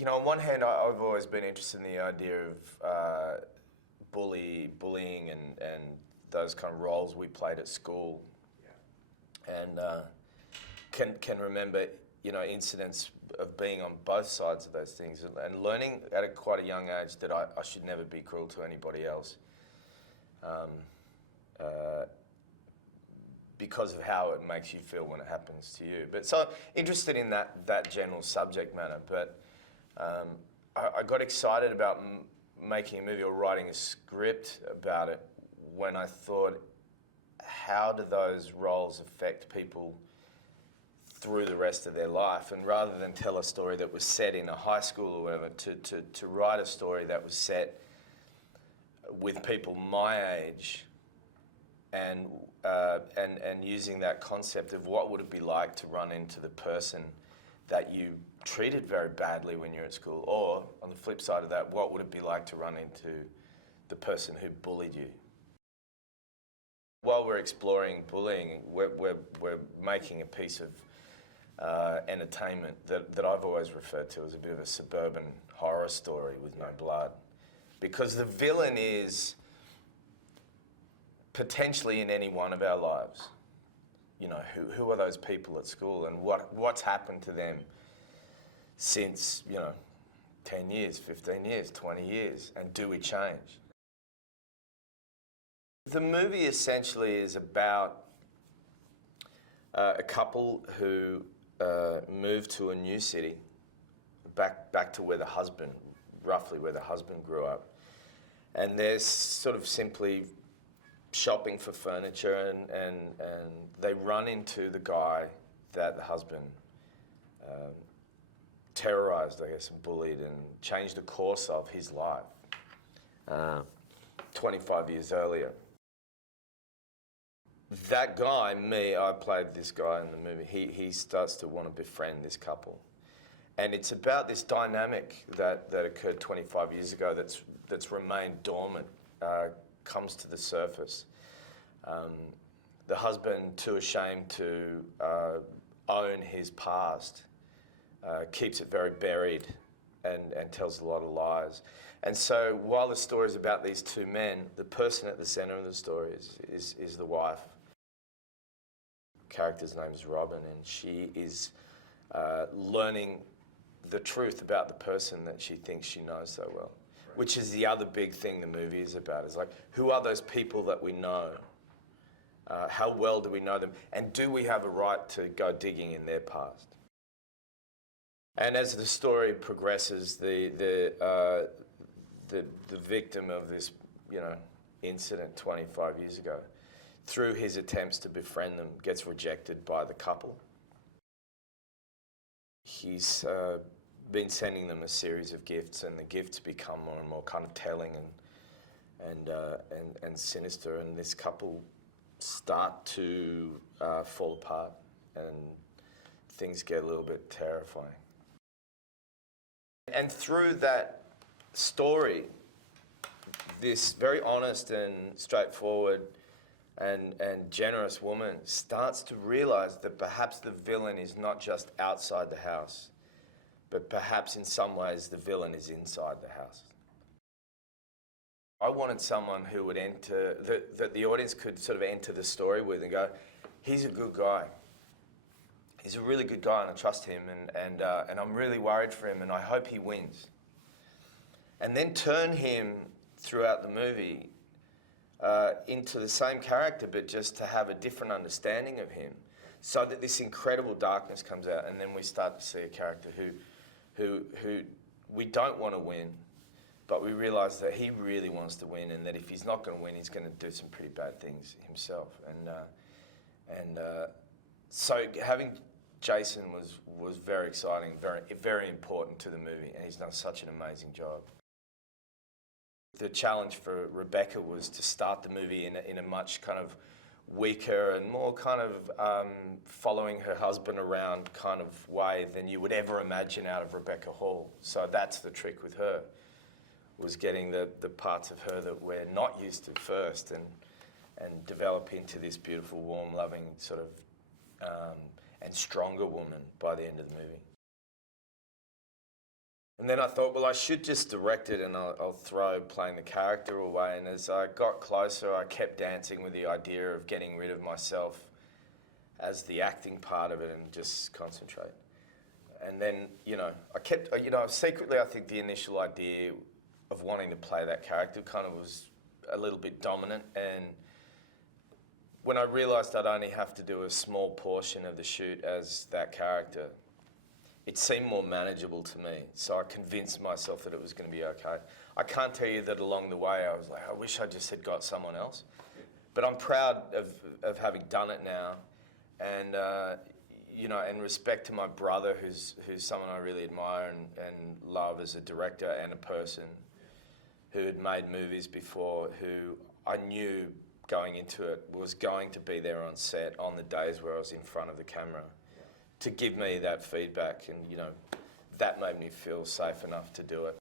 You know, on one hand, I've always been interested in the idea of bullying and those kind of roles we played at school. Yeah. And can remember, you know, incidents of being on both sides of those things and learning at quite a young age that I should never be cruel to anybody else. Because of how it makes you feel when it happens to you. But so interested in that general subject matter. But I got excited about making a movie or writing a script about it when I thought, how do those roles affect people through the rest of their life? And rather than tell a story that was set in a high school or whatever, to write a story that was set with people my age, and using that concept of what would it be like to run into the person that you treated very badly when you're at school, or on the flip side of that, what would it be like to run into the person who bullied you? While we're exploring bullying, we're making a piece of entertainment that I've always referred to as a bit of a suburban horror story with no blood, because the villain is potentially in any one of our lives. You know, who are those people at school, and what's happened to them since, you know, 10 years, 15 years, 20 years, and do we change? The movie essentially is about a couple who moved to a new city, back to where the husband, roughly where the husband grew up, and they're sort of simply shopping for furniture, and they run into the guy that the husband terrorized, I guess, and bullied, and changed the course of his life 25 years earlier. That guy, I played this guy in the movie, he starts to want to befriend this couple. And it's about this dynamic that occurred 25 years ago that's remained dormant, comes to the surface. The husband, too ashamed to own his past, keeps it very buried and tells a lot of lies. And so while the story is about these two men, the person at the center of the story is the wife. The character's name is Robin, and she is learning the truth about the person that she thinks she knows so well, which is the other big thing the movie is about. Is like, who are those people that we know? How well do we know them? And do we have a right to go digging in their past? And as the story progresses, the victim of this, you know, incident 25 years ago, through his attempts to befriend them, gets rejected by the couple. He's been sending them a series of gifts, and the gifts become more and more kind of telling and sinister, and this couple start to fall apart, and things get a little bit terrifying. And through that story, this very honest and straightforward and generous woman starts to realize that perhaps the villain is not just outside the house, but perhaps in some ways the villain is inside the house. I wanted someone who would enter, that the audience could sort of enter the story with and go, he's a good guy. He's a really good guy, and I trust him, and I'm really worried for him, and I hope he wins. And then turn him throughout the movie into the same character, but just to have a different understanding of him, so that this incredible darkness comes out, and then we start to see a character who we don't want to win, but we realise that he really wants to win, and that if he's not going to win, he's going to do some pretty bad things himself. So having Jason was very exciting, very important to the movie, and he's done such an amazing job. The challenge for Rebecca was to start the movie in a much kind of weaker and more kind of following her husband around kind of way than you would ever imagine out of Rebecca Hall. So that's the trick with her, was getting the parts of her that we're not used to first, and develop into this beautiful, warm, loving sort of and stronger woman by the end of the movie. And then I thought, well, I should just direct it and I'll throw playing the character away. And as I got closer, I kept dancing with the idea of getting rid of myself as the acting part of it and just concentrate. And then, secretly I think the initial idea of wanting to play that character kind of was a little bit dominant. And when I realised I'd only have to do a small portion of the shoot as that character, it seemed more manageable to me. So I convinced myself that it was going to be okay. I can't tell you that along the way I was like, I wish I just had got someone else. But I'm proud of having done it now. And, in respect to my brother, who's someone I really admire and love as a director and a person who had made movies before, who I knew going into it was going to be there on set on the days where I was in front of the camera to give me that feedback. And, that made me feel safe enough to do it.